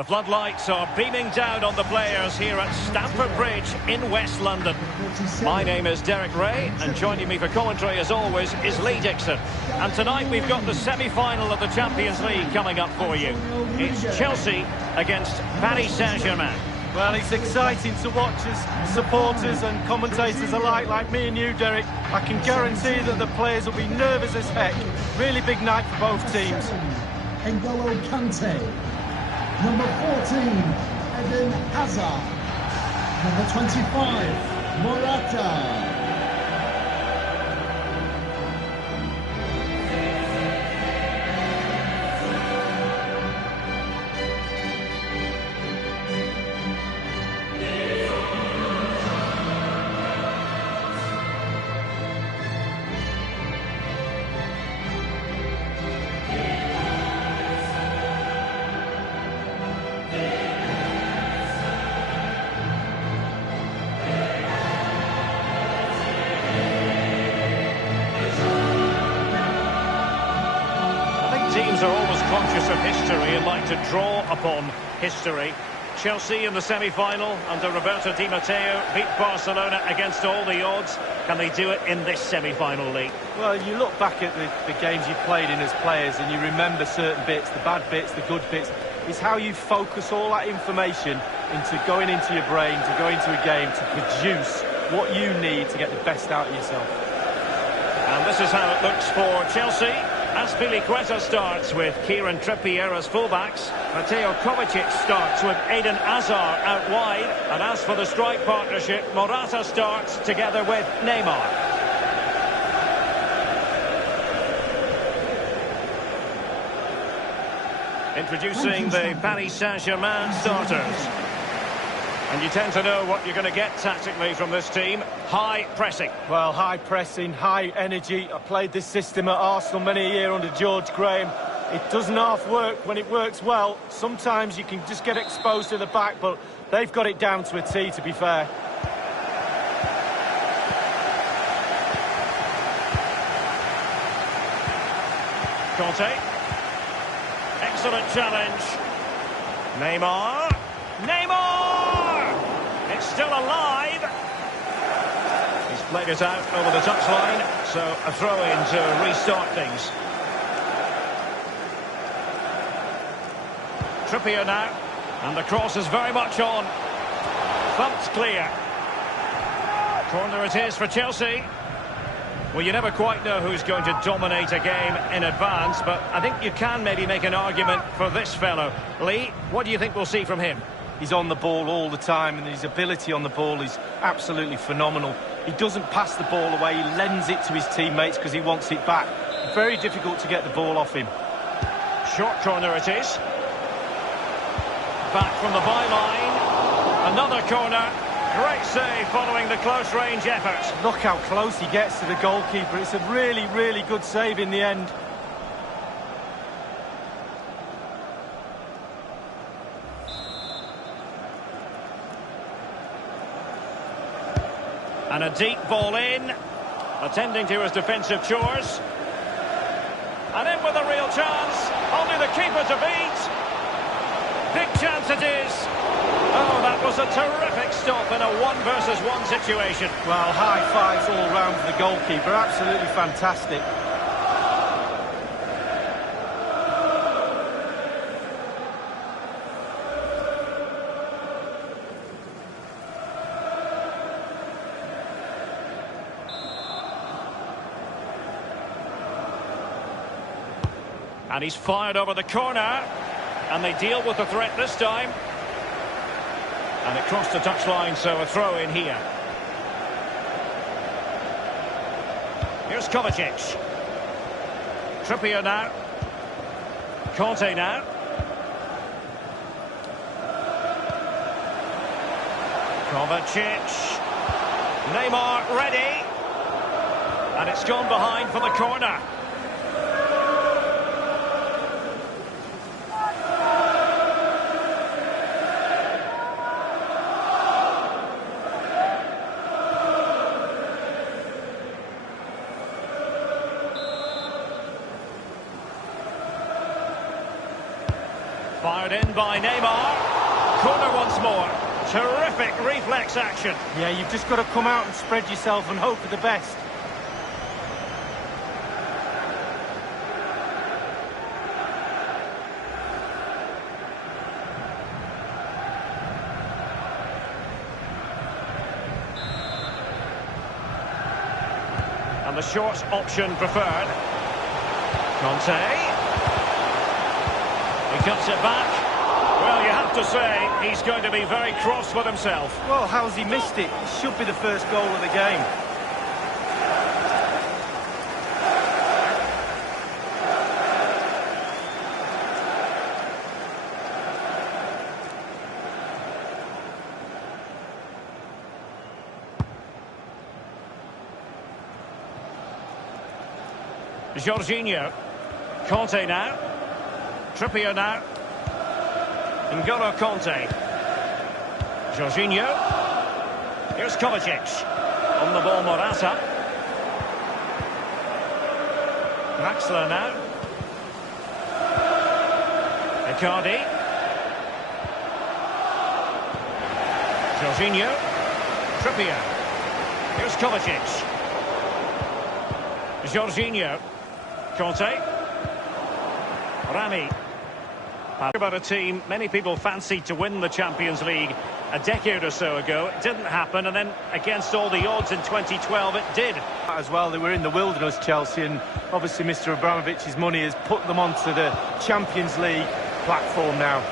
The floodlights are beaming down on the players here at Stamford Bridge in West London. My name is Derek Ray, and joining me for commentary as always is Lee Dixon. And tonight we've got the semi-final of the Champions League coming up for you. It's Chelsea against Paris Saint-Germain. Well, it's exciting to watch as supporters and commentators alike, like me and you, Derek. I can guarantee that the players will be nervous as heck. Really big night for both teams. N'Golo Kante. Number 14, Eden Hazard. Number 25, Morata. Teams are always conscious of history and like to draw upon history. Chelsea in the semi-final under Roberto Di Matteo beat Barcelona against all the odds. Can they do it in this semi-final, Lee? Well, you look back at the games you've played in as players and you remember certain bits, the bad bits, the good bits. It's how you focus all that information into going into your brain, to go into a game, to produce what you need to get the best out of yourself. And this is how it looks for Chelsea. Azpilicueta starts with Kieran Trippier as fullbacks. Mateo Kovacic starts with Eden Hazard out wide. And as for the strike partnership, Morata starts together with Neymar. Introducing the Paris Saint-Germain starters. And you tend to know what you're going to get tactically from this team. High pressing. Well, high pressing, high energy. I played this system at Arsenal many a year under George Graham. It doesn't half work when it works well. Sometimes you can just get exposed to the back, but they've got it down to a T, to be fair. Conte. Excellent challenge. Neymar. Neymar! It's still alive. He's played it out over the touchline, so a throw-in to restart things. Trippier now, and the cross is very much on. Bumped clear. Corner it is for Chelsea. Well, you never quite know who's going to dominate a game in advance, but I think you can maybe make an argument for this fellow. Lee, what do you think we'll see from him? He's on the ball all the time, and his ability on the ball is absolutely phenomenal. He doesn't pass the ball away, he lends it to his teammates because he wants it back. Very difficult to get the ball off him. Short corner it is. Back from the byline. Another corner. Great save following the close-range effort. Look how close he gets to the goalkeeper. It's a really, really good save in the end. And a deep ball in, attending to his defensive chores. And in with a real chance, only the keeper to beat. Big chance it is. Oh, that was a terrific stop in a one-versus-one situation. Well, high fives all round for the goalkeeper, absolutely fantastic. And he's fired over the corner. And they deal with the threat this time. And it crossed the touchline, so a throw in here. Here's Kovacic. Trippier now. Conte now. Kovacic. Neymar ready. And it's gone behind for the corner. Fired in by Neymar. Corner once more. Terrific reflex action. Yeah, you've just got to come out and spread yourself and hope for the best. And the short option preferred. Conte. He cuts it back. Well, you have to say, he's going to be very cross with himself. Well, how's he missed it? It should be the first goal of the game. Jorginho. Conte now. Trippier now. N'Golo Conte. Jorginho. Here's Kovacic. On the ball, Morata. Draxler now. Icardi. Jorginho. Trippier. Here's Kovacic. Jorginho. Conte. Rami. About a team many people fancied to win the Champions League a decade or so ago. It didn't happen, and then against all the odds in 2012 it did. As well, they were in the wilderness, Chelsea, and obviously Mr. Abramovich's money has put them onto the Champions League platform now.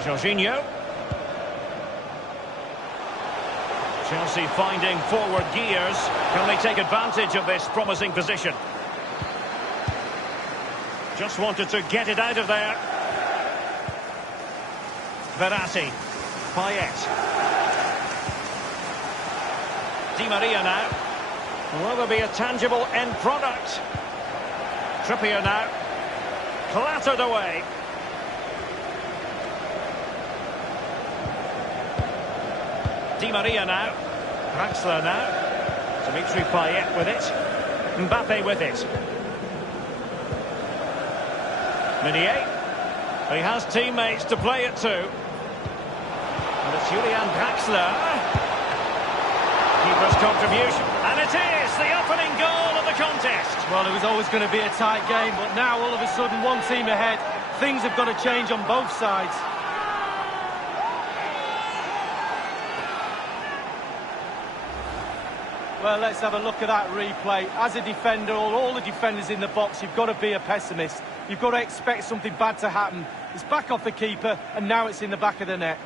Jorginho. Chelsea finding forward gears. Can they take advantage of this promising position? Just wanted to get it out of there. Verratti. Payet. Di Maria now. Will there be a tangible end product? Trippier now. Clattered away. Di Maria now. Draxler now. Dimitri Payet with it. Mbappe with it. Meunier. He has teammates to play it to. And it's Julian Draxler. Keeper's contribution. And it is the opening goal of the contest. Well, it was always going to be a tight game, but now all of a sudden one team ahead. Things have got to change on both sides. Well, let's have a look at that replay. As a defender, all the defenders in the box, you've got to be a pessimist. You've got to expect something bad to happen. It's back off the keeper, and now it's in the back of the net.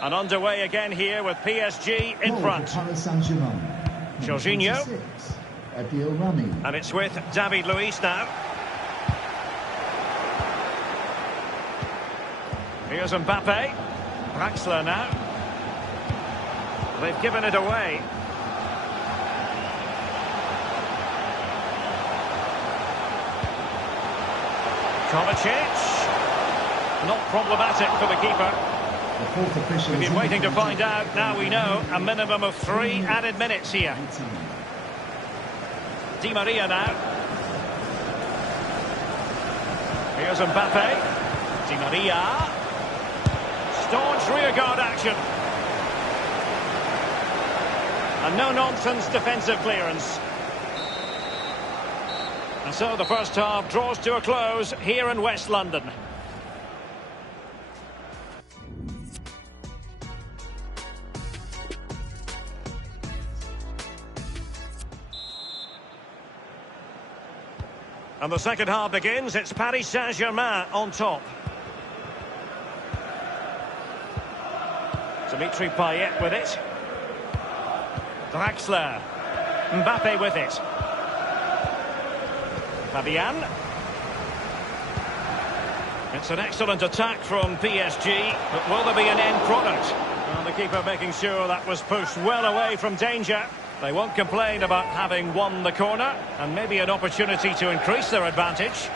And underway again here with PSG in front. Paris Saint-Germain. Jorginho. Rami. And it's with David Luiz now. Here's Mbappe. Draxler now. They've given it away. Kovacic. Not problematic for the keeper. We've been waiting to find out. Now we know a minimum of 3 added minutes here. Di Maria now. Here's Mbappe. Di Maria. Staunch rearguard action. And no-nonsense defensive clearance. And so the first half draws to a close here in West London. And the second half begins. It's Paris Saint-Germain on top. Dimitri Payet with it. Draxler. Mbappe with it. Fabian. It's an excellent attack from PSG, but will there be an end product? Well, the keeper making sure that was pushed well away from danger. They won't complain about having won the corner, and maybe an opportunity to increase their advantage.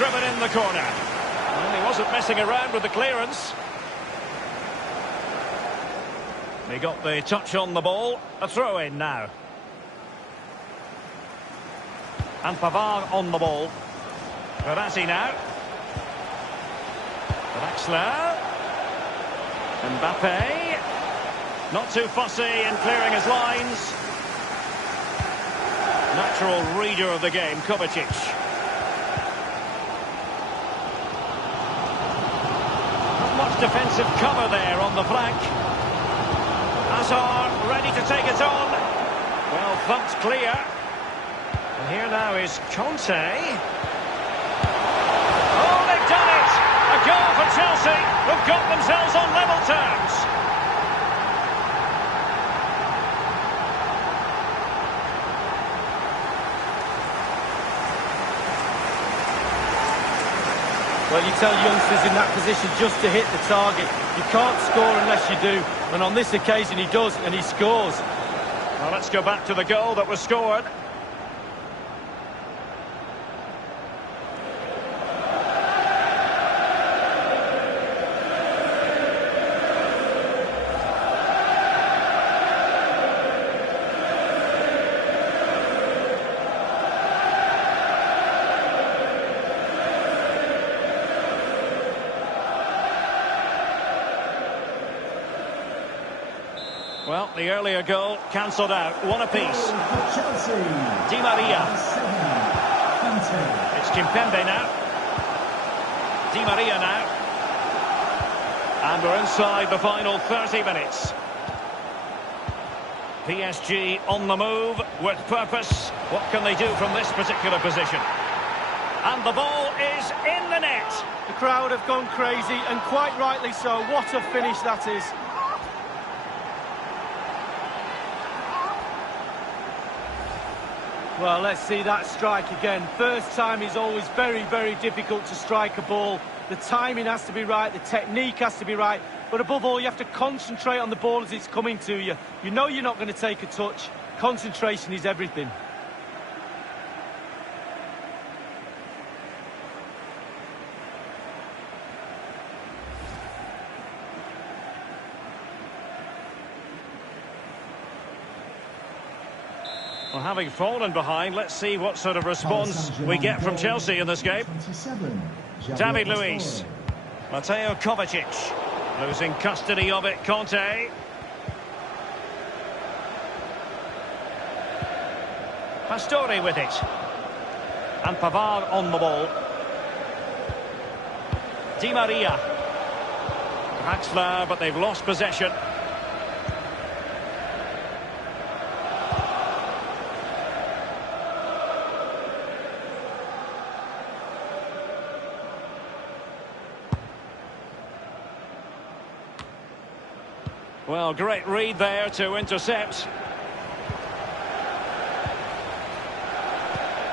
driven in the corner. And he wasn't messing around with the clearance. He got the touch on the ball. A throw in now. And Pavard on the ball. Verratti now. Draxler. Mbappe. Not too fussy in clearing his lines. Natural reader of the game, Kovacic. Not much defensive cover there on the flank. Hazard ready to take it on. Well, thumped clear. And here now is Conte. Oh, they've done it! A goal for Chelsea, who've got themselves on level terms. Well, you tell youngsters in that position just to hit the target. You can't score unless you do. And on this occasion he does, and he scores. Well, let's go back to the goal that was scored. Well, the earlier goal cancelled out. One apiece. Chelsea. Di Maria. Conte. It's Kimpembe now. Di Maria now. And we're inside the final 30 minutes. PSG on the move with purpose. What can they do from this particular position? And the ball is in the net. The crowd have gone crazy, and quite rightly so. What a finish that is. Well, let's see that strike again. First time is always very, very difficult to strike a ball. The timing has to be right, the technique has to be right, but above all, you have to concentrate on the ball as it's coming to you. You know you're not going to take a touch. Concentration is everything. Well, having fallen behind, let's see what sort of response we get from Chelsea in this game. David Luiz. Mateo Kovacic. Losing custody of it, Conte. Pastore with it. And Pavard on the ball. Di Maria. Draxler, but they've lost possession. Well, great read there to intercept.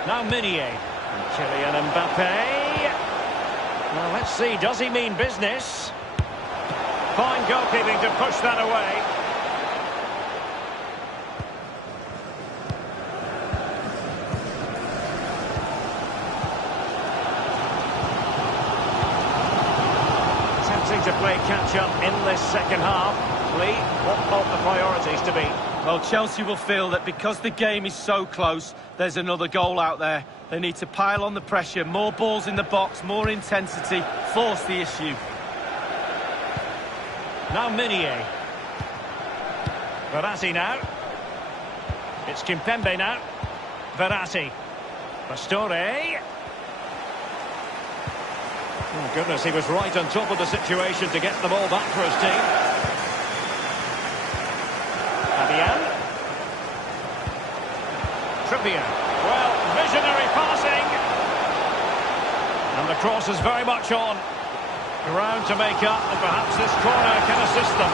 Now Meunier. And Kylian Mbappe. Well, let's see, does he mean business? Fine goalkeeping to push that away. Attempting to play catch-up in this second half. Lee, what ought the priorities to be? Well, Chelsea will feel that because the game is so close, there's another goal out there. They need to pile on the pressure, more balls in the box, more intensity, force the issue. Now Meunier. Verratti now. It's Kimpembe now. Verratti. Pastore. Oh, goodness, he was right on top of the situation to get the ball back for his team. Fabian. Trippier. Well, visionary passing. And the cross is very much on. Ground to make up, and perhaps this corner can assist them.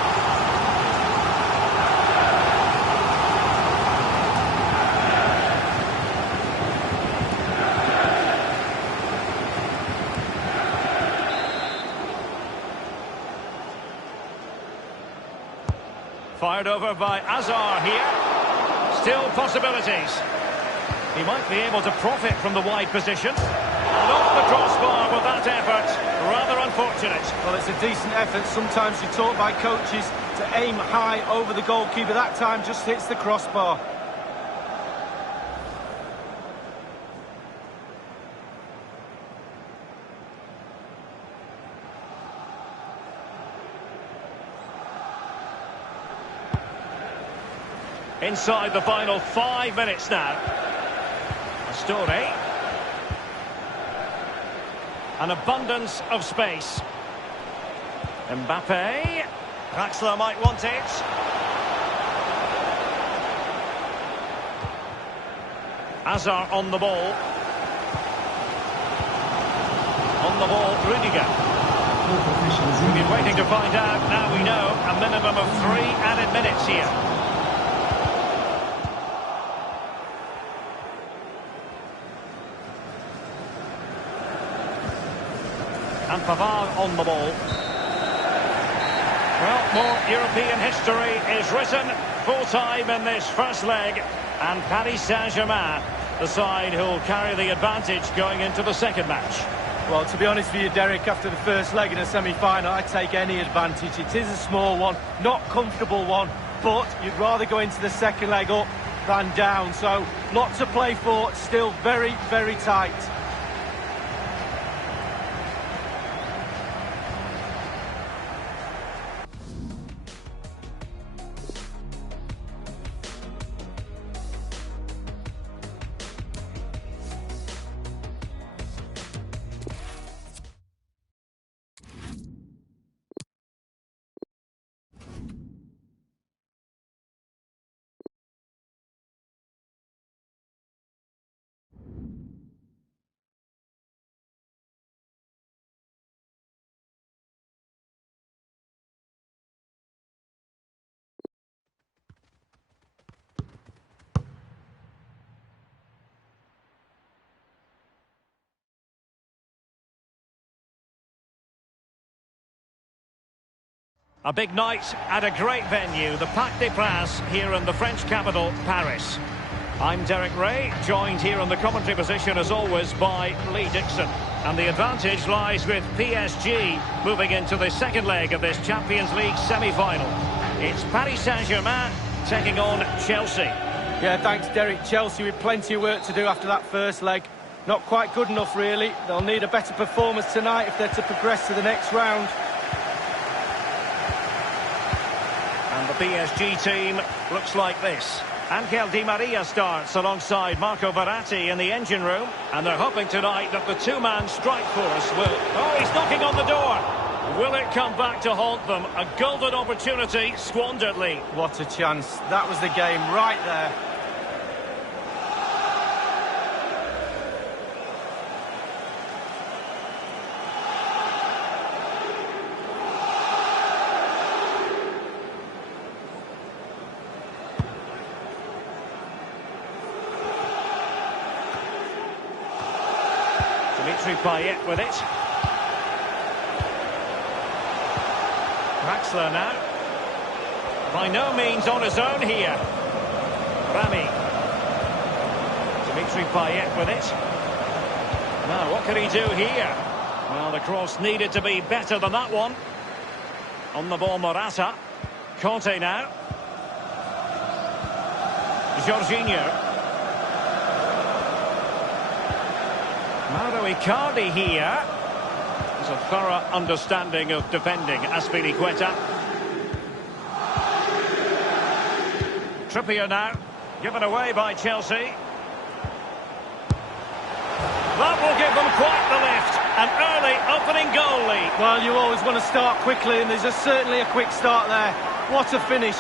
Fired over by Hazard here. Still possibilities. He might be able to profit from the wide position. And off the crossbar with that effort. Rather unfortunate. Well, it's a decent effort. Sometimes you're taught by coaches to aim high over the goalkeeper. That time just hits the crossbar. Inside the final 5 minutes now. A story. An abundance of space. Mbappe. Draxler might want it. Hazard on the ball. On the ball, Rudiger. We've been waiting to find out. Now we know. A minimum of 3 added minutes here. And Pavard on the ball. Well, more European history is written full-time in this first leg. And Paris Saint-Germain, the side who'll carry the advantage going into the second match. Well, to be honest with you, Derek, after the first leg in a semi-final, I'd take any advantage. It is a small one, not comfortable one, but you'd rather go into the second leg up than down. So, lots to play for, still very, very tight. A big night at a great venue, the Parc des Princes, here in the French capital, Paris. I'm Derek Ray, joined here in the commentary position as always by Lee Dixon. And the advantage lies with PSG moving into the second leg of this Champions League semi-final. It's Paris Saint-Germain taking on Chelsea. Yeah, thanks, Derek. Chelsea with plenty of work to do after that first leg. Not quite good enough, really. They'll need a better performance tonight if they're to progress to the next round. And the PSG team looks like this. Angel Di Maria starts alongside Marco Verratti in the engine room. And they're hoping tonight that the two-man strike force will... Oh, he's knocking on the door. Will it come back to haunt them? A golden opportunity squandered, Lee. What a chance. That was the game right there. Dimitri Payet with it. Draxler now. By no means on his own here. Rami. Dimitri Payet with it. Now, what can he do here? Well, the cross needed to be better than that one. On the ball, Morata. Conte now. Jorginho. Mauro Icardi here. There's a thorough understanding of defending. Azpilicueta. Trippier now. Given away by Chelsea. That will give them quite the lift. An early opening goal lead. Well, you always want to start quickly, and there's certainly a quick start there. What a finish.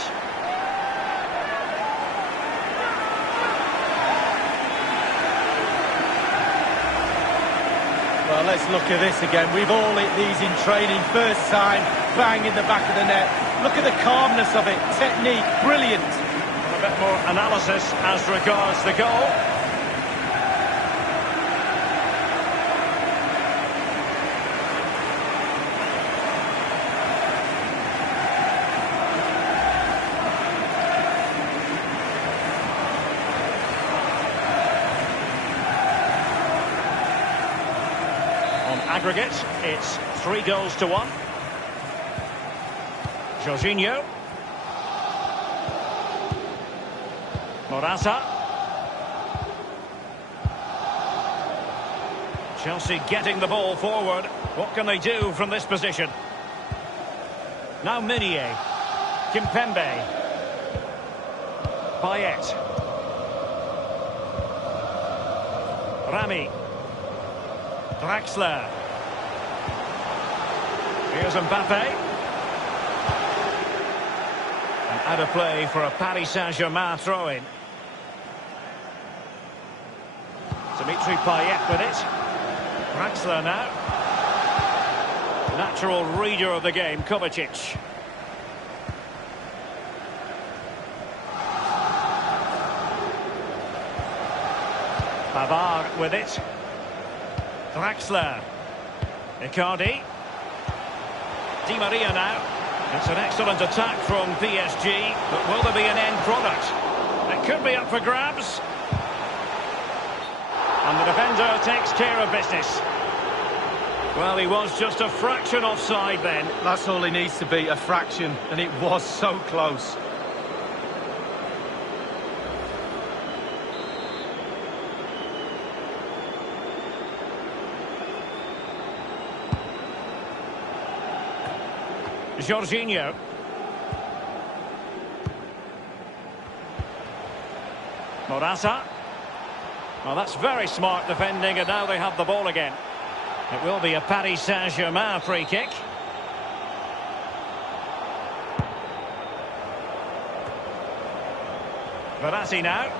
Well, let's look at this again. We've all hit these in training. First time, bang in the back of the net. Look at the calmness of it. Technique, brilliant. A bit more analysis as regards the goal. Aggregate, it's 3-1. Jorginho. Morata. Chelsea getting the ball forward. What can they do from this position? Now Meunier. Kimpembe. Payet. Rami. Draxler. Here's Mbappe. And out of play for a Paris Saint-Germain throw-in. Dimitri Payet with it. Draxler now. Natural reader of the game, Kovacic. Pavard with it. Draxler. Icardi. Di Maria now. It's an excellent attack from PSG, but will there be an end product? It could be up for grabs. And the defender takes care of business. Well, he was just a fraction offside then. That's all he needs to be, a fraction, and it was so close. Jorginho. Morata. Well, that's very smart defending, and now they have the ball again. It will be a Paris Saint-Germain free kick. Verratti now.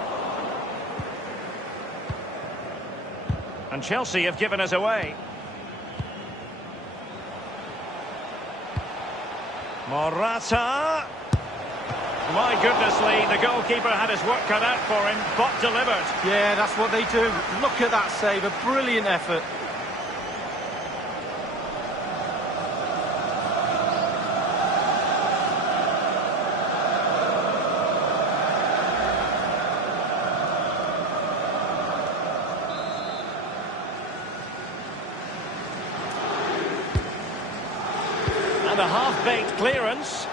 And Chelsea have given us away. Morata. My goodness, Lee, the goalkeeper had his work cut out for him, but delivered. Yeah, that's what they do. Look at that save, a brilliant effort. And a half-baked clearance.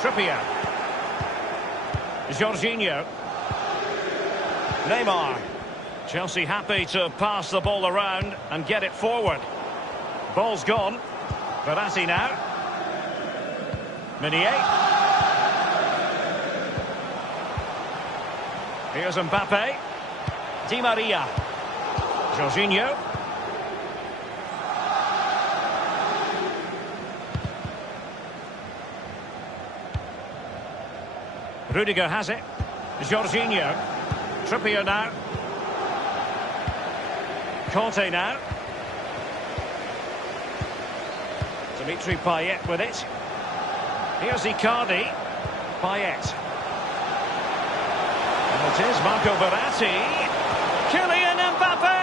Trippier. Jorginho. Neymar. Chelsea happy to pass the ball around and get it forward. Ball's gone. Verratti now. Meunier. Here's Mbappe. Di Maria. Jorginho. Rudiger has it. Jorginho. Trippier now. Conte now. Dimitri Payet with it. Here's Icardi. Payet. And it is Marco Verratti. Kylian Mbappe!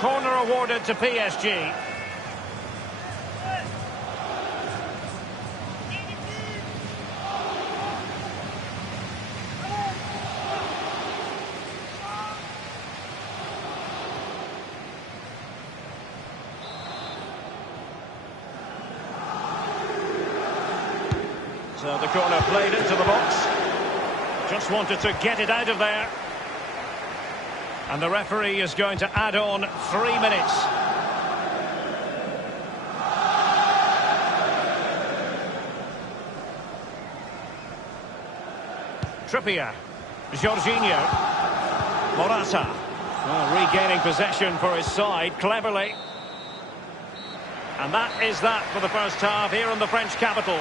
Corner awarded to PSG. So the corner played into the box. Just wanted to get it out of there. And the referee is going to add on 3 minutes. Trippier. Jorginho. Morata. Well, regaining possession for his side cleverly. And that is that for the first half here in the French capital.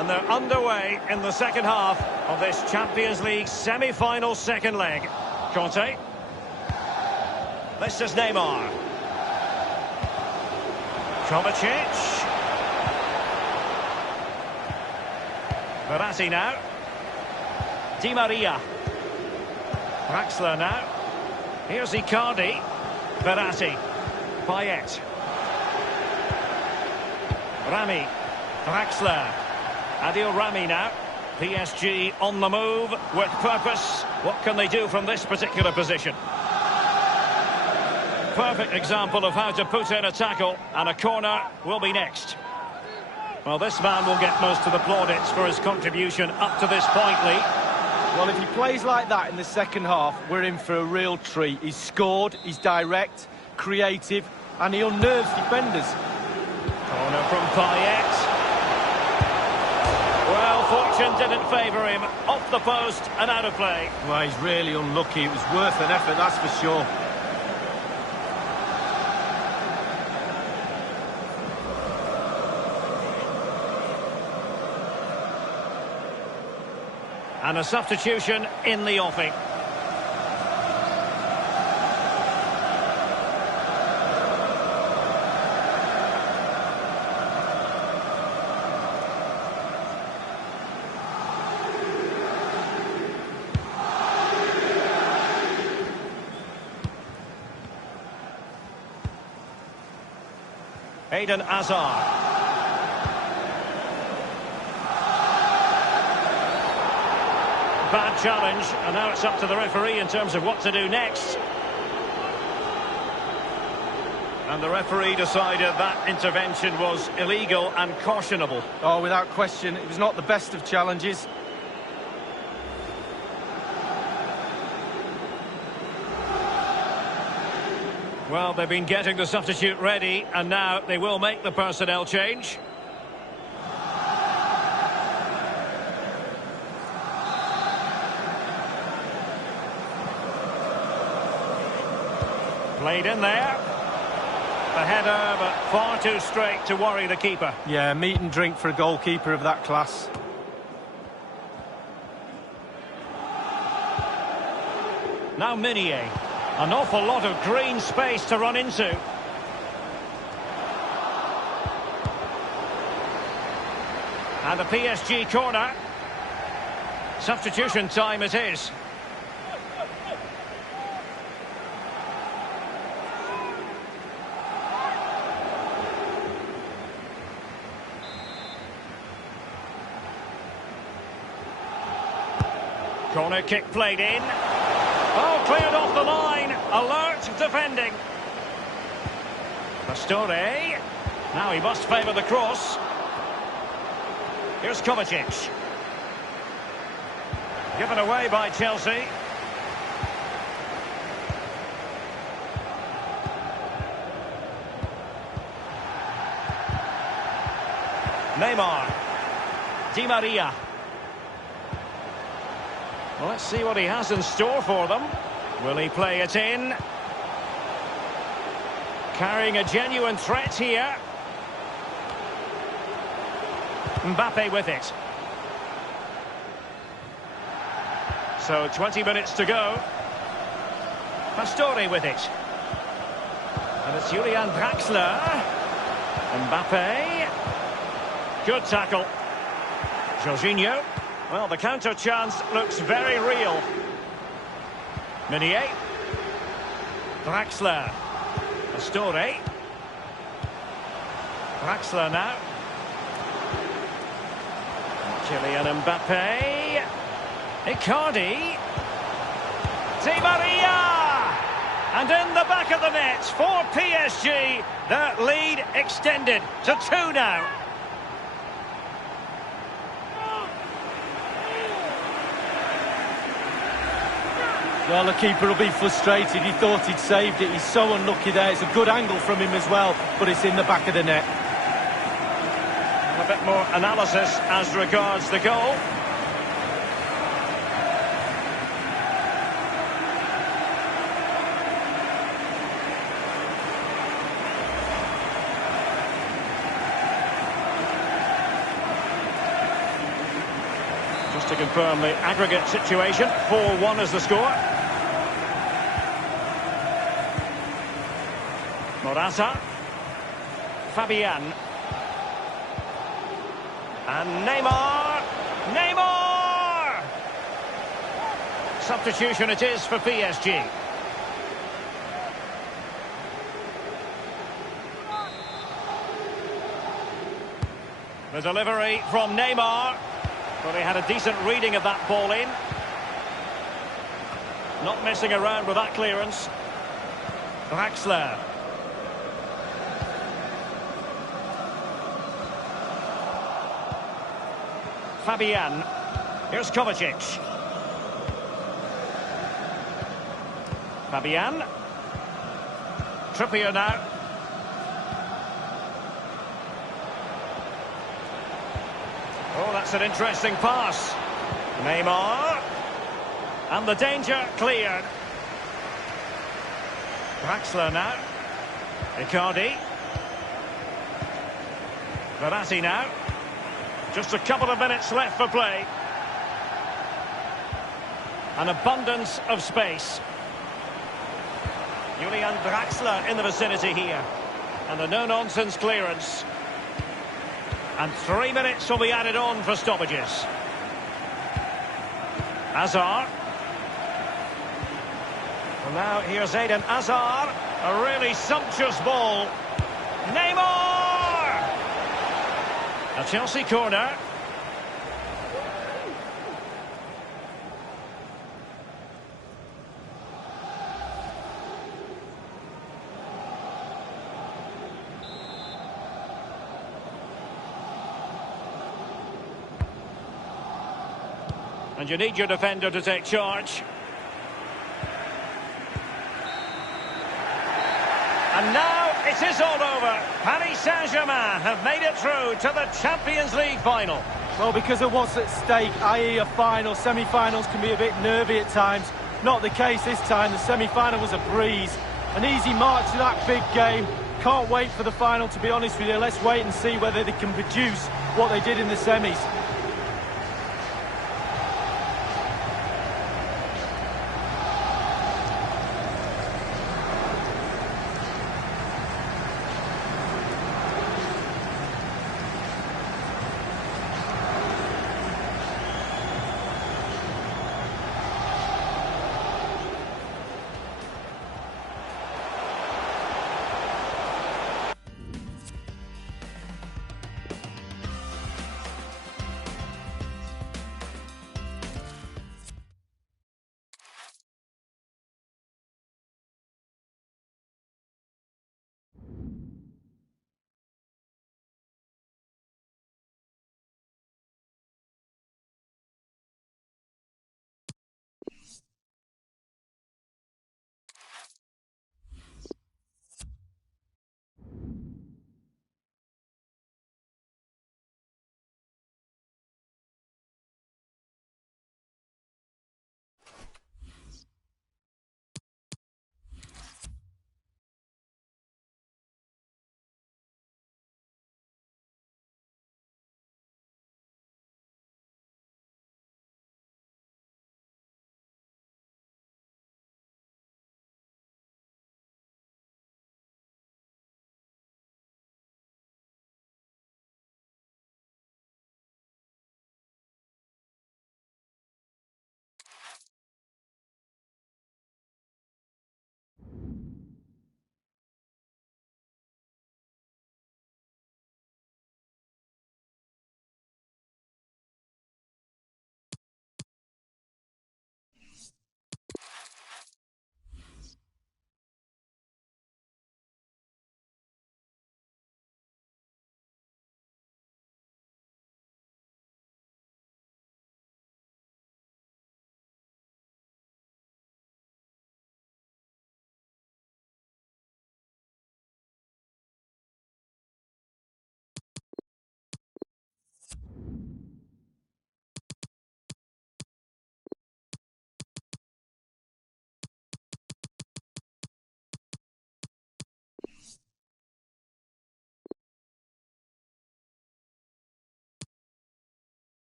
And they're underway in the second half of this Champions League semi-final second leg. Conte. This is Neymar. Kovacic. Verratti now. Di Maria. Draxler now. Here's Icardi. Verratti. Payet. Rami. Draxler. Adil Rami now. PSG on the move with purpose. What can they do from this particular position? Perfect example of how to put in a tackle, and a corner will be next. Well, this man will get most of the plaudits for his contribution up to this point, Lee. Well, if he plays like that in the second half, we're in for a real treat. He's scored, he's direct, creative, and he unnerves defenders. Corner from Payet. Well, fortune didn't favour him. Off the post and out of play. Well, he's really unlucky. It was worth an effort, that's for sure. And a substitution in the offing. Eden Hazard. Bad challenge, and now it's up to the referee in terms of what to do next. And the referee decided that intervention was illegal and cautionable. Oh, without question, it was not the best of challenges. Well, they've been getting the substitute ready, and now they will make the personnel change. Played in there. The header, but far too straight to worry the keeper. Yeah, meat and drink for a goalkeeper of that class. Now Meunier. An awful lot of green space to run into. And a PSG corner. Substitution time it is. Corner kick played in. Oh, cleared off the line. Alert defending. Pastore. Now he must favour the cross. Here's Kovacic. Given away by Chelsea. Neymar. Di Maria. Well, let's see what he has in store for them. Will he play it in? Carrying a genuine threat here. Mbappe with it. So 20 minutes to go. Pastore with it. And it's Julian Draxler. Mbappe. Good tackle. Jorginho. Well, the counter chance looks very real. Meunier. Draxler. Pastore. Draxler now. Kylian Mbappe. Icardi. Di Maria! And in the back of the net for PSG. That lead extended to 2 now. Well, the keeper will be frustrated. He thought he'd saved it. He's so unlucky there. It's a good angle from him as well, but it's in the back of the net. A bit more analysis as regards the goal. confirm the aggregate situation. 4-1 is the score. Morata. Fabian. And Neymar. Neymar! Substitution it is for PSG. The delivery from Neymar. Well, he had a decent reading of that ball in. Not messing around with that clearance. Draxler. Fabian. Here's Kovacic. Fabian. Trippier now. Oh, that's an interesting pass. Neymar. And the danger cleared. Draxler now. Icardi. Verratti now. Just a couple of minutes left for play. An abundance of space. Julian Draxler in the vicinity here. And the no-nonsense clearance. And 3 minutes will be added on for stoppages. Hazard. Well, now here's Eden Hazard. A really sumptuous ball. Neymar! A Chelsea corner. And you need your defender to take charge. And now it is all over. Paris Saint-Germain have made it through to the Champions League final. Well, because of what's at stake, i.e. a final, semi-finals can be a bit nervy at times. Not the case this time. The semi-final was a breeze. An easy march to that big game. Can't wait for the final, to be honest with you. Let's wait and see whether they can produce what they did in the semis.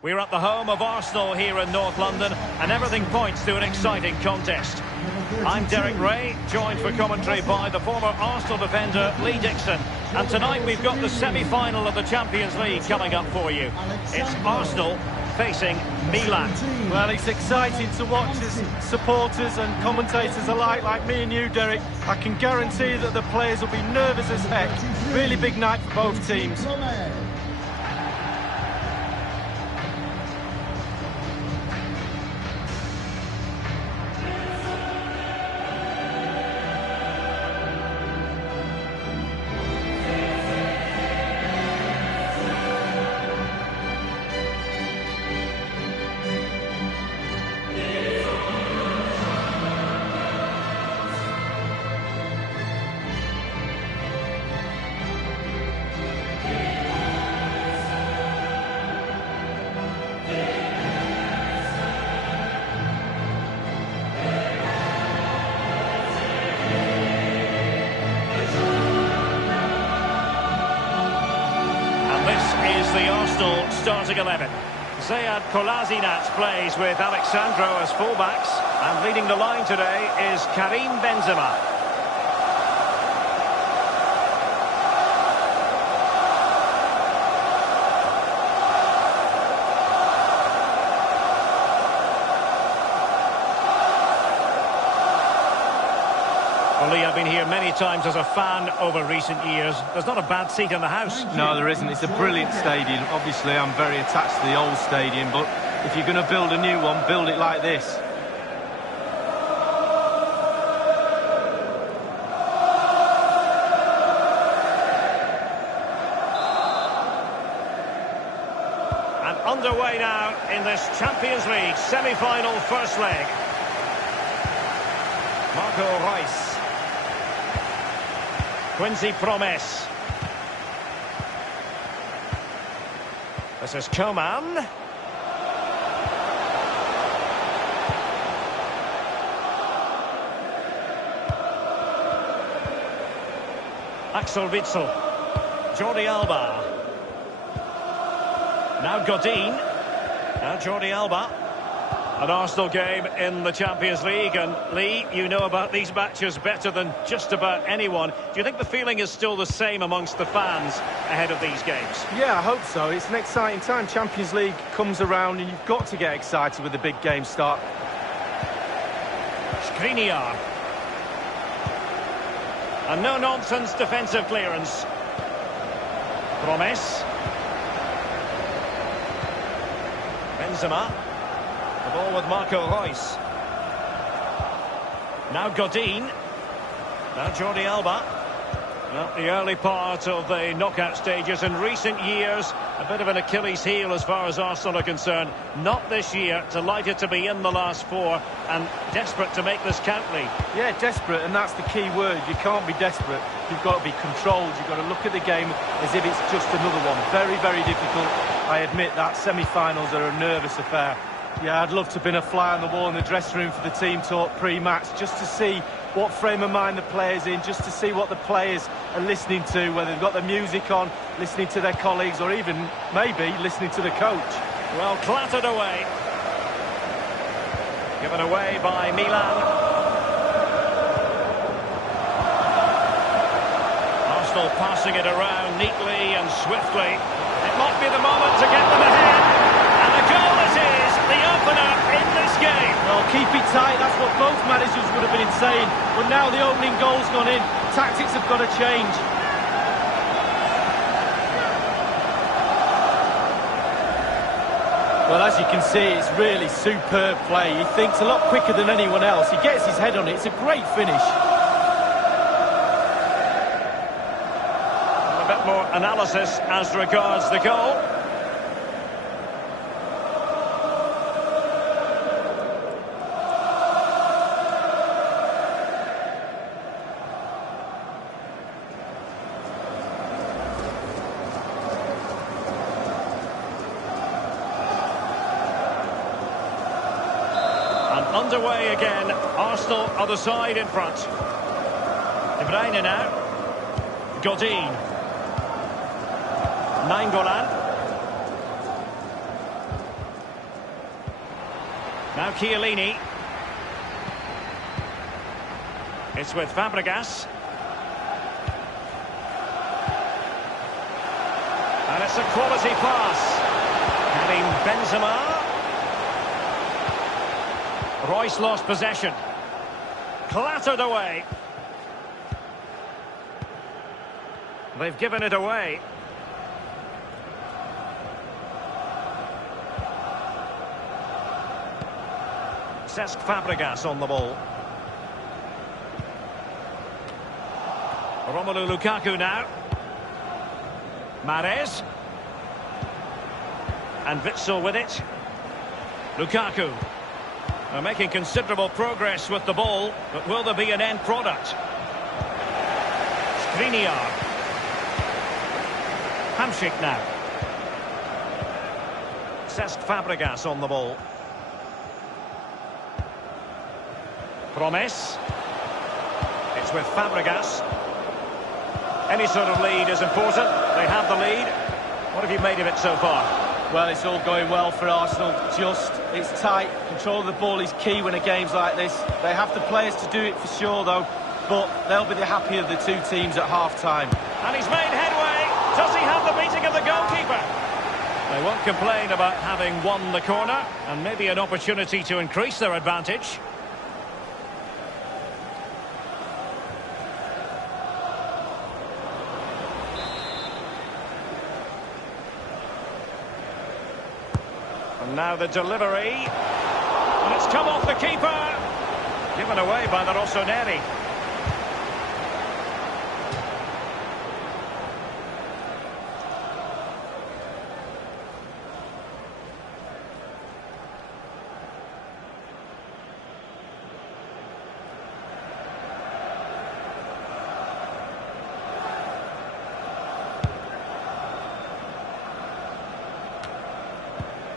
We're at the home of Arsenal here in North London, and everything points to an exciting contest. I'm Derek Ray, joined for commentary by the former Arsenal defender Lee Dixon. And tonight we've got the semi-final of the Champions League coming up for you. It's Arsenal facing Milan. Well, it's exciting to watch as supporters and commentators alike, like me and you, Derek. I can guarantee that the players will be nervous as heck. Really big night for both teams. The Arsenal starting 11. Zayad Kolasinac plays with Alexandro as fullbacks, and leading the line today is Karim Benzema. Well, Lee, I've been here many times as a fan over recent years. There's not a bad seat in the house. No, there isn't. It's a brilliant stadium. Obviously, I'm very attached to the old stadium, but if you're going to build a new one, build it like this. And underway now in this Champions League semi-final first leg. Marco Reus. Quincy Promes. This is Coman. Axel Witsel. Jordi Alba. Now Godin. Now Jordi Alba. An Arsenal game in the Champions League, and Lee, you know about these matches better than just about anyone. Do you think the feeling is still the same amongst the fans ahead of these games? Yeah, I hope so. It's an exciting time. Champions League comes around and you've got to get excited with the big game start. Skriniar. A no-nonsense defensive clearance. Promes. Benzema. The ball with Marco Reus. Now Godin. Now Jordi Alba. Well, the early part of the knockout stages in recent years, a bit of an Achilles heel as far as Arsenal are concerned. Not this year. Delighted to be in the last four and desperate to make this count, Lee. Yeah, desperate, and that's the key word. You can't be desperate. You've got to be controlled. You've got to look at the game as if it's just another one. Very, very difficult. I admit that semi-finals are a nervous affair. Yeah, I'd love to have been a fly on the wall in the dressing room for the team talk pre-match, just to see what frame of mind the players in, just to see what the players are listening to, whether they've got the music on, listening to their colleagues, or even, maybe, listening to the coach. Well, clattered away. Given away by Milan. Arsenal passing it around neatly and swiftly. It might be the moment to get them ahead. And a goal it is, the opener in this game. Well, keep it tight, that's what both managers would have been saying. But now the opening goal's gone in. Tactics have got to change. Well, as you can see, it's really superb play. He thinks a lot quicker than anyone else. He gets his head on it. It's a great finish. A bit more analysis as regards the goal. Underway again. Arsenal other side in front. De Bruyne now. Godin. Nainggolan. Now Chiellini. It's with Fabregas. And it's a quality pass. Karim Benzema. Royce lost possession. Clattered away. They've given it away. Cesc Fabregas on the ball. Romelu Lukaku now. Mahrez. And Witsel with it. Lukaku. They're making considerable progress with the ball, but will there be an end product? Skriniar. Hamsik now. Cesc Fabregas on the ball. Promes. It's with Fabregas. Any sort of lead is important. They have the lead. What have you made of it so far? Well, it's all going well for Arsenal. It's tight. Control of the ball is key when a game's like this. They have the players to do it for sure, though. But they'll be the happier of the two teams at half-time. And he's made headway. Does he have the beating of the goalkeeper? They won't complain about having won the corner, and maybe an opportunity to increase their advantage. And now the delivery. And it's come off the keeper. Given away by the Rossoneri.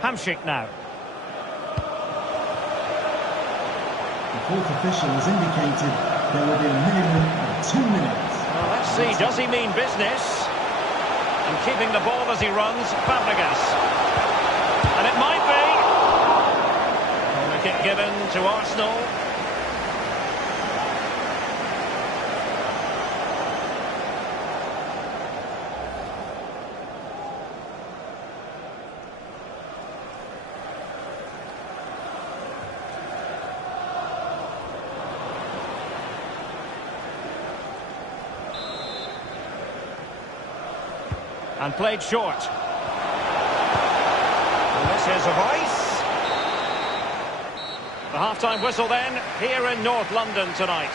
Hamsik now. The fourth official has indicated there will be a minimum of 2 minutes. Well, let's see, does he mean business? And keeping the ball as he runs, Fabregas. And it might be. Corner kick given to Arsenal. And played short. And this is Royce. The half-time whistle then, here in North London tonight.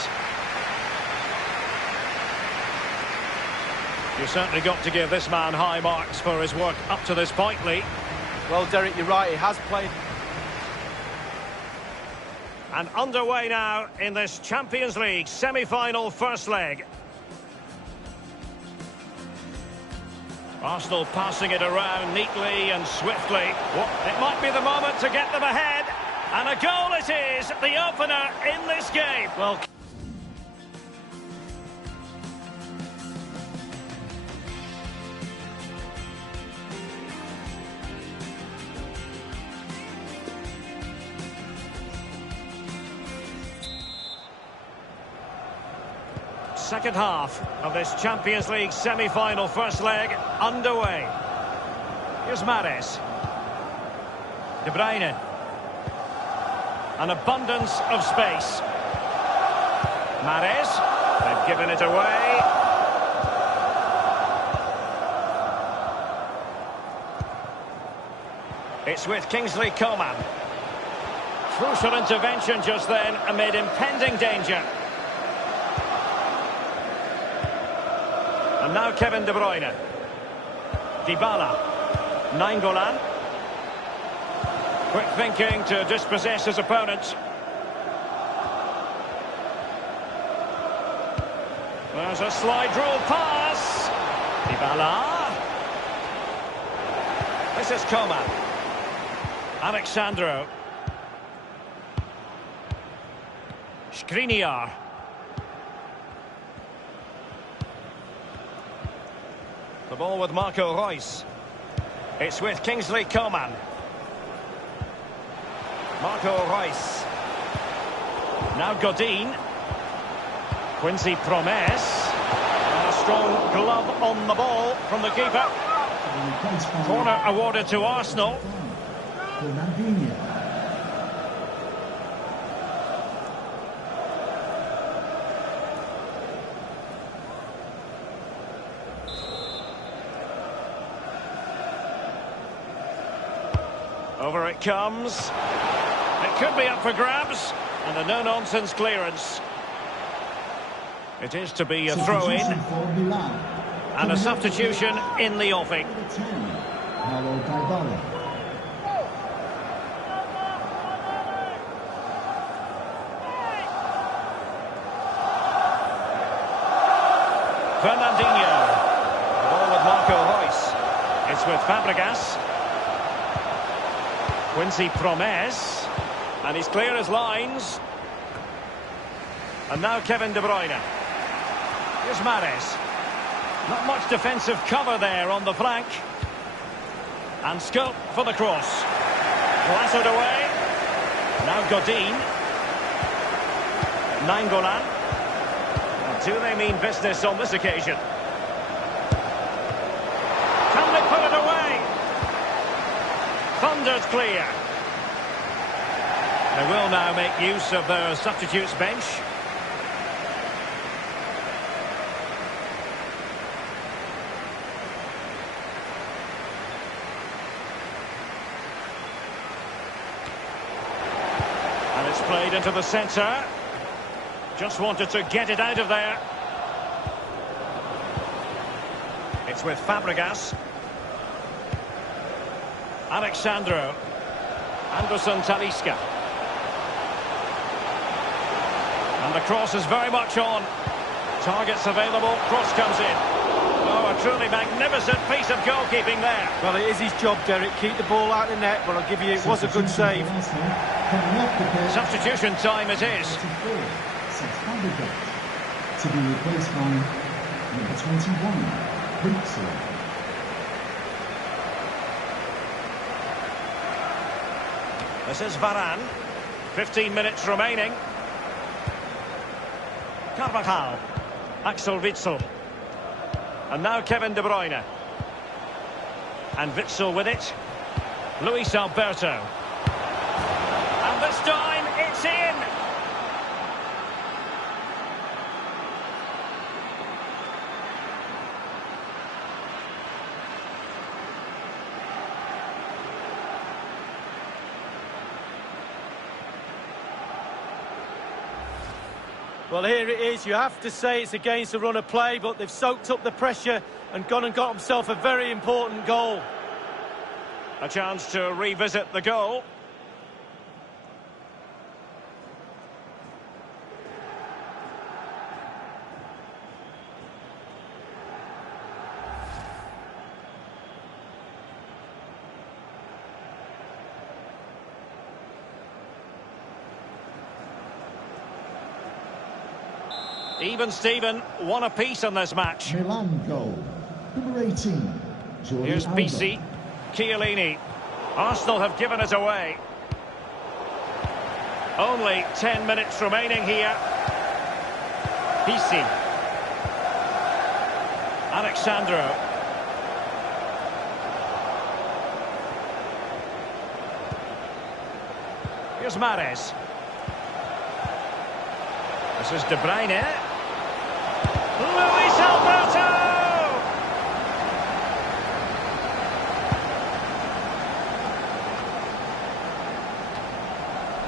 You certainly got to give this man high marks for his work up to this point, Lee. Well, Derek, you're right. He has played. And underway now in this Champions League semi-final first leg. Arsenal passing it around neatly and swiftly. It might be the moment to get them ahead. And a goal it is, the opener in this game. Well, second half of this Champions League semi-final first leg underway. Here's Mahrez. De Bruyne. An abundance of space. Mahrez. They've given it away. It's with Kingsley Coman. Crucial intervention just then amid impending danger. And now Kevin De Bruyne. Dybala. Nainggolan. Quick thinking to dispossess his opponent. There's a slide rule pass. Dybala. This is Coman. Alexandro. Skriniar. The ball with Marco Reus. It's with Kingsley Coman. Marco Reus. Now Godin. Quincy Promes. And a strong glove on the ball from the keeper. Corner awarded to Arsenal. Over it comes. It could be up for grabs. And a no-nonsense clearance. It is to be a throw-in. And a substitution in the offing. Fernandinho. The ball with Marco Reus. It's with Fabregas. Quincy Promes. And he's clear as lines. And now Kevin De Bruyne. Here's Mahrez. Not much defensive cover there on the flank. And scope for the cross. Lassoed away. Now Godin. Nainggolan. Do they mean business on this occasion? Can they put it away? Thundered clear. They will now make use of their substitutes bench. And it's played into the centre. Just wanted to get it out of there. It's with Fabregas. Alexandro. Anderson Talisca. And the cross is very much on. Targets available, cross comes in. Oh, a truly magnificent piece of goalkeeping there. Well, it is his job, Derek. Keep the ball out of the net, but I'll give you, it was a good save. Substitution time it is. To be replaced by number 21, Witsel. This is Varane. 15 minutes remaining. Carvajal. Axel Witsel. And now Kevin De Bruyne. And Witsel with it. Luis Alberto. And this time it's in. Well, here it is. You have to say it's against the run of play, but they've soaked up the pressure and gone and got themselves a very important goal. A chance to revisit the goal. Even Steven, one apiece on this match. Milan goal. Number 18. Here's BC. Chiellini. Arsenal have given it away. Only 10 minutes remaining here. BC. Alexandro. Here's Mahrez. This is De Bruyne. Luis Alberto!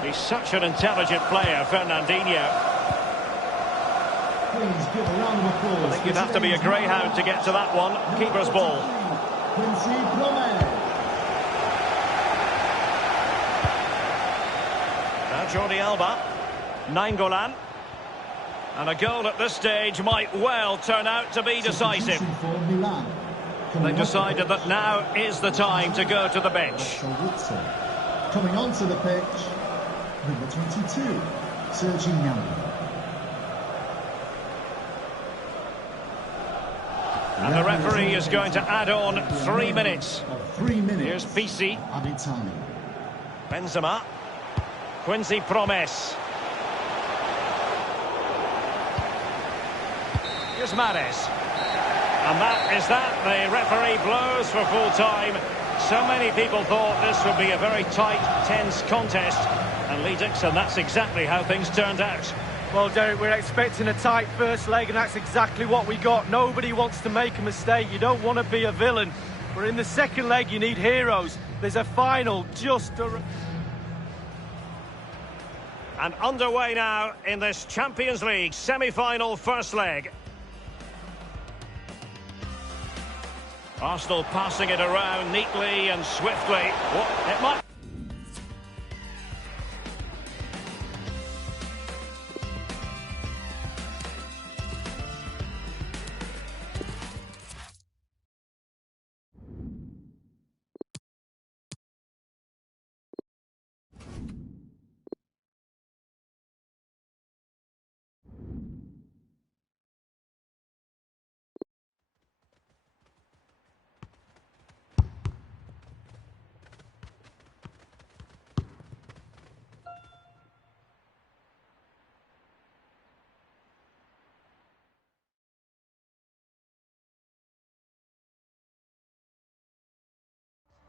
He's such an intelligent player, Fernandinho. Please give a round of applause. I think you'd have to be a greyhound to get to that one. Keeper's ball. Quincy Promes. Now Jordi Alba. Nainggolan. And a goal at this stage might well turn out to be decisive. They've decided that now is the time to go to the bench. Coming onto the pitch, number 22, Sergi Gnabry. And the referee is going to add on 3 minutes. 3 minutes. Here's BC. Added time. Benzema. Quincy Promes. Here's Mares. And that is that. The referee blows for full time. So many people thought this would be a very tight, tense contest. And Lee Dixon, that's exactly how things turned out. Well, Derek, we're expecting a tight first leg, and that's exactly what we got. Nobody wants to make a mistake. You don't want to be a villain. But in the second leg, you need heroes. There's a final just... And underway now in this Champions League semi-final first leg. Arsenal passing it around neatly and swiftly. It might...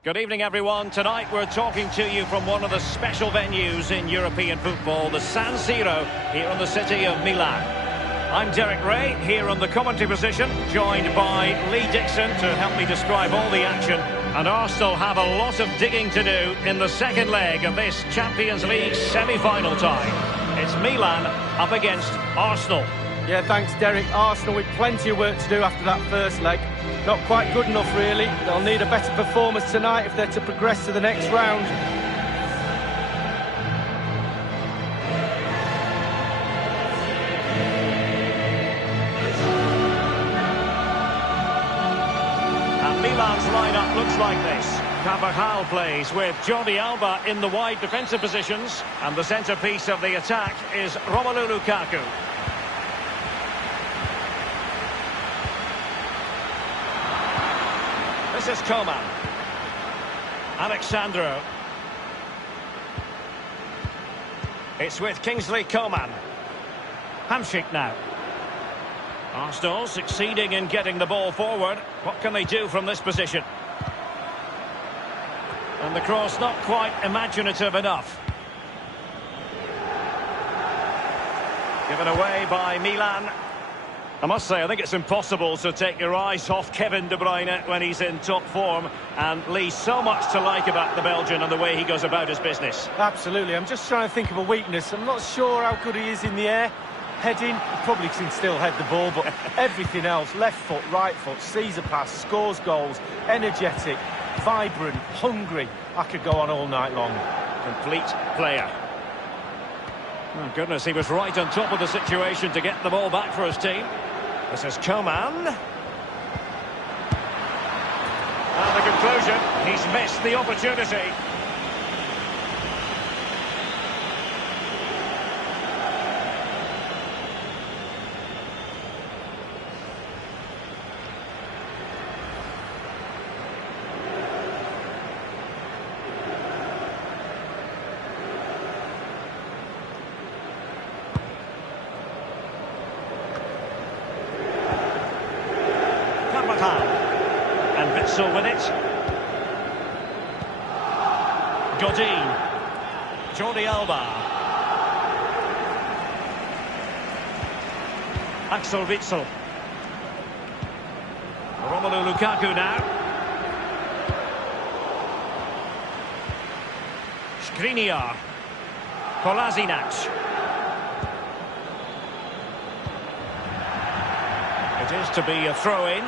Good evening, everyone. Tonight we're talking to you from one of the special venues in European football, the San Siro, here in the city of Milan. I'm Derek Ray, here on the commentary position, joined by Lee Dixon to help me describe all the action. And Arsenal have a lot of digging to do in the second leg of this Champions League semi-final tie. It's Milan up against Arsenal. Yeah, thanks, Derek. Arsenal with plenty of work to do after that first leg. Not quite good enough, really. They'll need a better performance tonight if they're to progress to the next round. And Milan's lineup looks like this. Carvajal plays with Jordi Alba in the wide defensive positions. And the centrepiece of the attack is Romelu Lukaku. This is Coman. Alexandro. It's with Kingsley Coman. Hamsik now. Arsenal succeeding in getting the ball forward. What can they do from this position? And the cross not quite imaginative enough. Given away by Milan. I must say, I think it's impossible to take your eyes off Kevin De Bruyne when he's in top form. And Lee, so much to like about the Belgian and the way he goes about his business. Absolutely. I'm just trying to think of a weakness. I'm not sure how good he is in the air. Heading, he probably can still head the ball, but everything else, left foot, right foot, sees a pass, scores goals, energetic, vibrant, hungry. I could go on all night long. Complete player. Oh, goodness, he was right on top of the situation to get the ball back for his team. This is Coman. And the conclusion, he's missed the opportunity. And Witsel with it. Godin. Jordi Alba. Axel Witsel. Romelu Lukaku now. Skriniar. Kolasinac. It is to be a throw-in.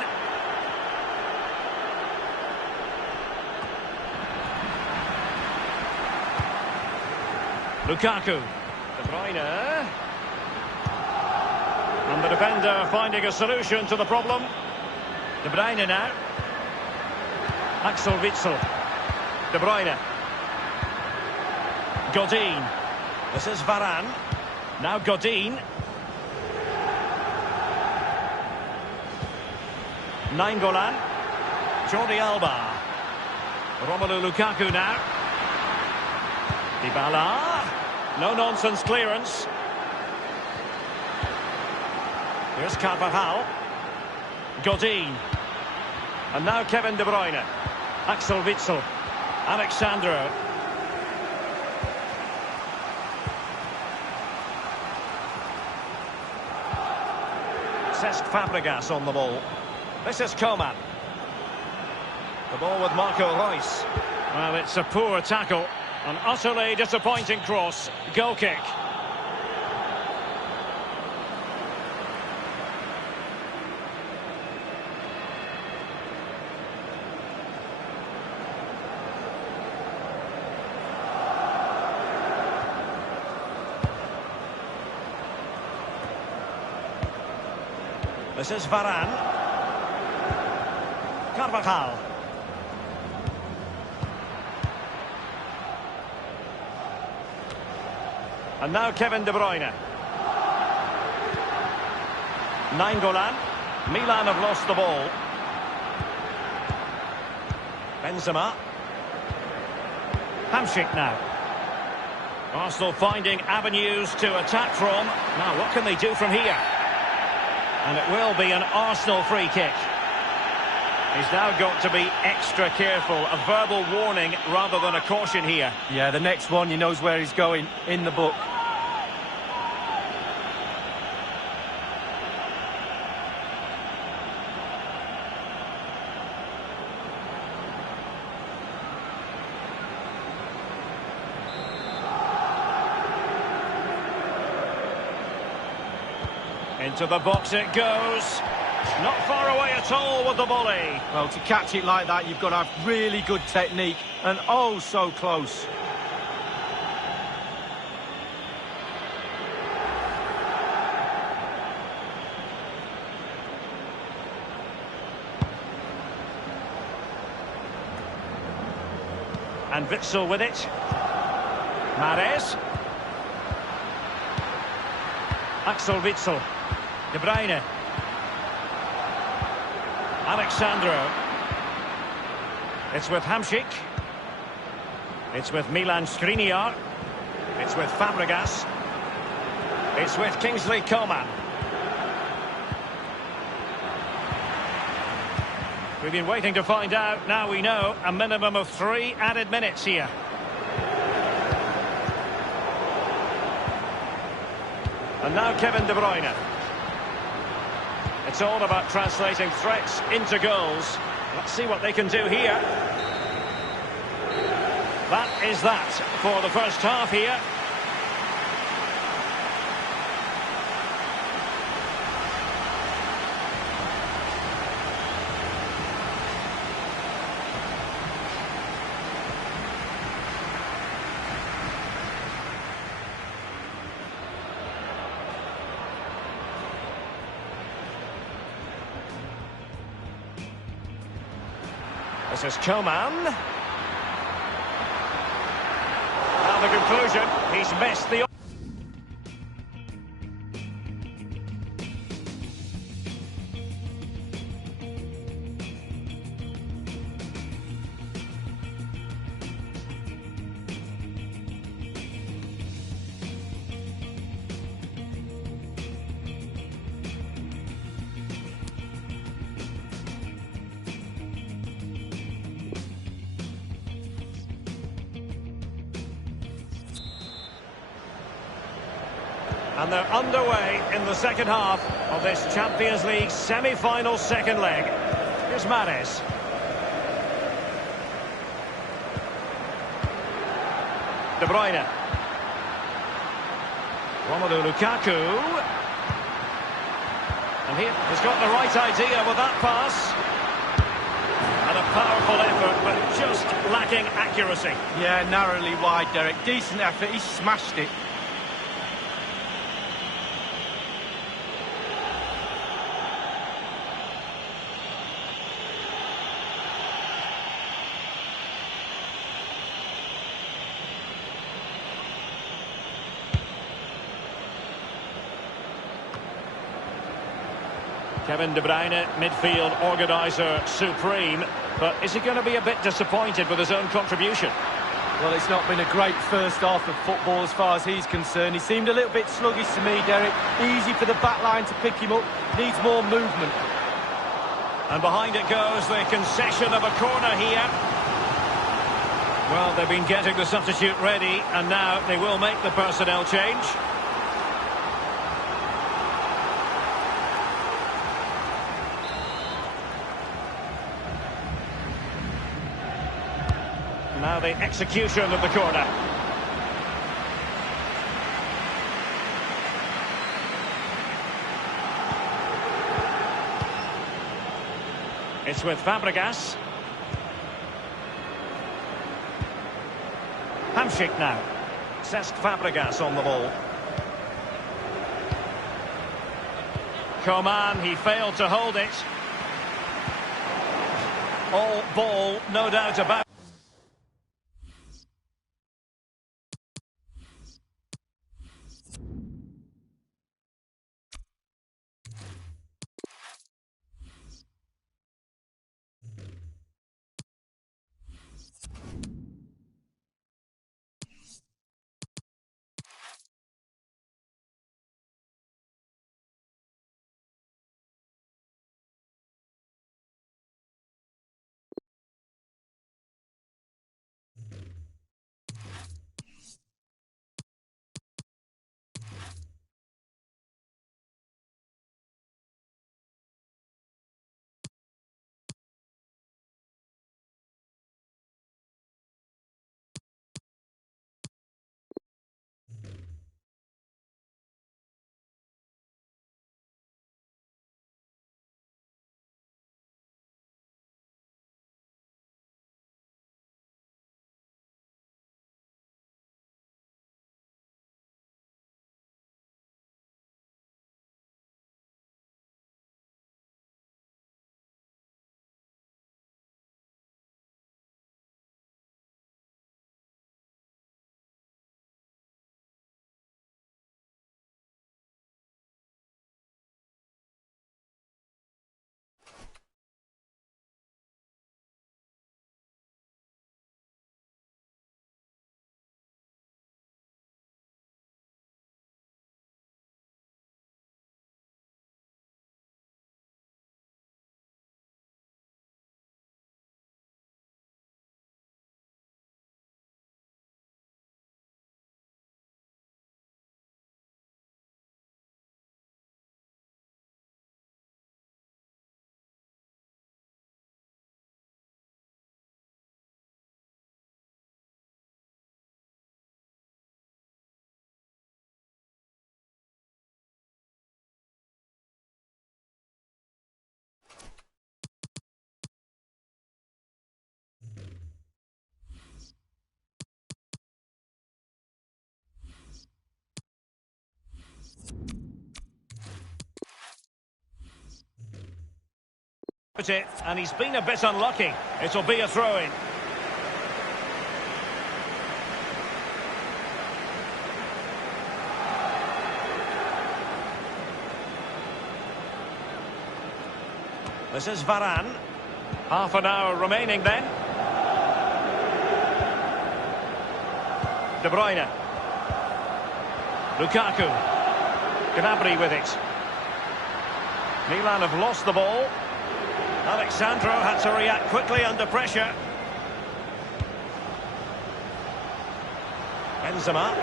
Lukaku. De Bruyne. And the defender finding a solution to the problem. De Bruyne now. Axel Witsel. De Bruyne. Godin. This is Varane. Now Godin. Nainggolan. Jordi Alba. Romelu Lukaku now. Dybala. No-nonsense clearance. Here's Carvajal. Godin. And now Kevin De Bruyne. Axel Witsel. Alexandro. Cesc Fabregas on the ball. This is Coman. The ball with Marco Reus. Well, it's a poor tackle. An utterly disappointing cross. Goal kick. This is Varane. Carvajal. And now Kevin De Bruyne. Nainggolan. Milan have lost the ball. Benzema. Hamsik now. Arsenal finding avenues to attack from. Now, what can they do from here? And it will be an Arsenal free kick. He's now got to be extra careful. A verbal warning rather than a caution here. Yeah, the next one, he knows where he's going in the book. Into the box it goes. Not far away at all with the volley. Well, to catch it like that, you've got to have really good technique. And oh, so close. And Witsel with it. Mahrez. Axel Witsel. De Bruyne. Alexandro. It's with Hamsik. It's with Milan Skriniar. It's with Fabregas. It's with Kingsley Coman. We've been waiting to find out. Now we know. A minimum of 3 added minutes here. And now Kevin De Bruyne. It's all about translating threats into goals. Let's see what they can do here. That is that for the first half here. This is Coman. Now the conclusion, he's missed the... And they're underway in the second half of this Champions League semi-final second leg. Here's Mahrez. De Bruyne. Romelu Lukaku. And he's got the right idea with that pass. And a powerful effort, but just lacking accuracy. Yeah, narrowly wide, Derek. Decent effort, he smashed it. Kevin De Bruyne, midfield organiser supreme, but is he going to be a bit disappointed with his own contribution? Well, it's not been a great first half of football as far as he's concerned. He seemed a little bit sluggish to me, Derek. Easy for the back line to pick him up. Needs more movement. And behind it goes the concession of a corner here. Well, they've been getting the substitute ready, and now they will make the personnel change. Now the execution of the corner. It's with Fabregas. Hamsik now. Cesc Fabregas on the ball. Coman, he failed to hold it. All ball, no doubt about it. And he's been a bit unlucky. It'll be a throw-in. This is Varane. Half an hour remaining then. De Bruyne. Lukaku. Gnabry with it. Milan have lost the ball. Alexandro had to react quickly under pressure. Benzema.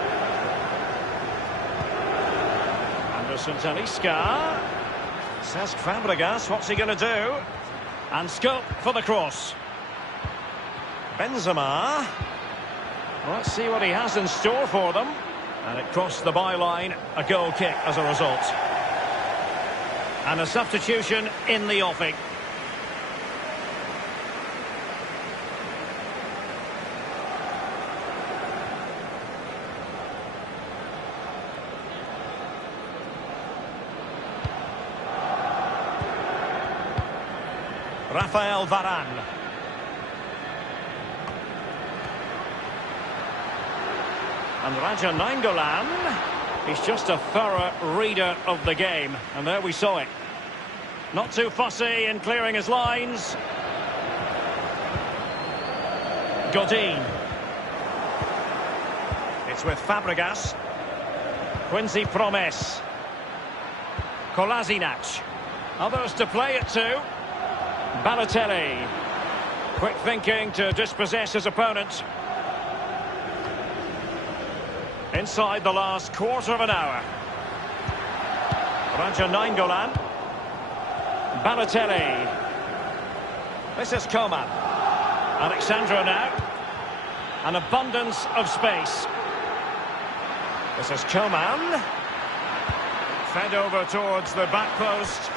Anderson Talisca. Cesc Fabregas, what's he going to do? And scope for the cross. Benzema. Let's see what he has in store for them. And it crossed the byline, a goal kick as a result. And a substitution in the offing. Rafael Varane. And Raja Nainggolan, he's just a thorough reader of the game. And there we saw it. Not too fussy in clearing his lines. Godin. It's with Fabregas. Quincy Promes. Kolasinac. Others to play it to. Balotelli. Quick thinking to dispossess his opponent. Inside the last quarter of an hour. Raja Nainggolan. Balotelli. This is Coman. Alexandro now. An abundance of space. This is Coman. Fed over towards the back post.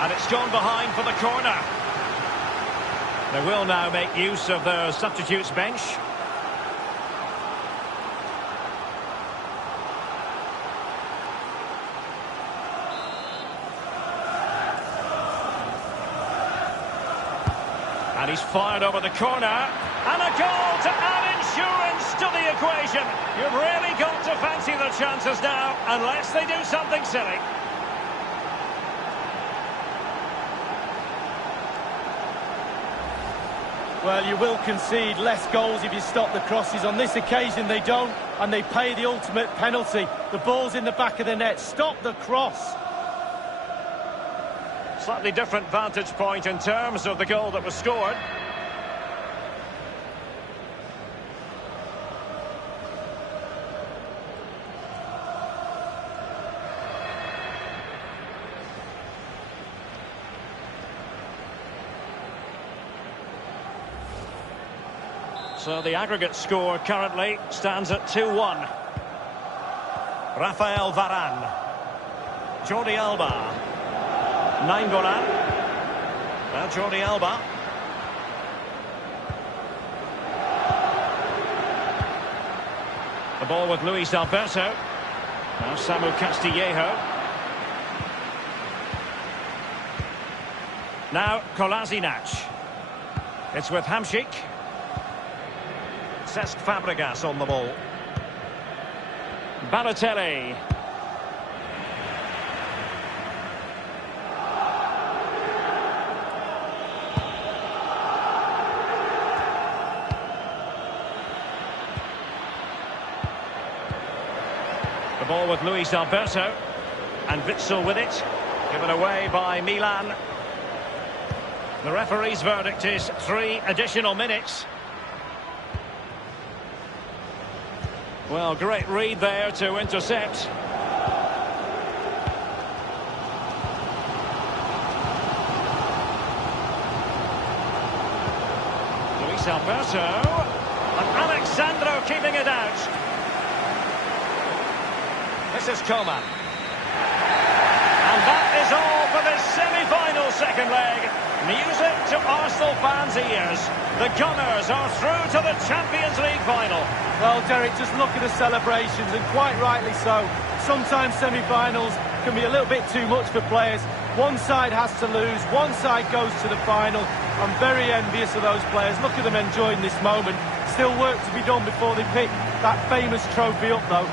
And it's gone behind for the corner. They will now make use of their substitutes bench. And he's fired over the corner. And a goal to add insurance to the equation. You've really got to fancy the chances now, unless they do something silly. Well, you will concede less goals if you stop the crosses. On this occasion, they don't, and they pay the ultimate penalty. The ball's in the back of the net. Stop the cross. Slightly different vantage point in terms of the goal that was scored. So the aggregate score currently stands at 2-1. Rafael Varane. Jordi Alba. Nainggolan. Now Jordi Alba. The ball with Luis Alberto. Now Samu Castillejo. Now Kolasinac. It's with Hamšík. Cesc Fabregas on the ball. Balotelli. The ball with Luis Alberto. And Witsel with it. Given away by Milan. The referee's verdict is 3 additional minutes. Well, great read there to intercept. Luis Alberto. And Alexandro keeping it out. This is Coman. And that is all for this semi-final second leg. Music to Arsenal fans' ears. The Gunners are through to the Champions League final. Well, Derek, just look at the celebrations, and quite rightly so. Sometimes semi-finals can be a little bit too much for players. One side has to lose, one side goes to the final. I'm very envious of those players. Look at them enjoying this moment. Still work to be done before they pick that famous trophy up, though.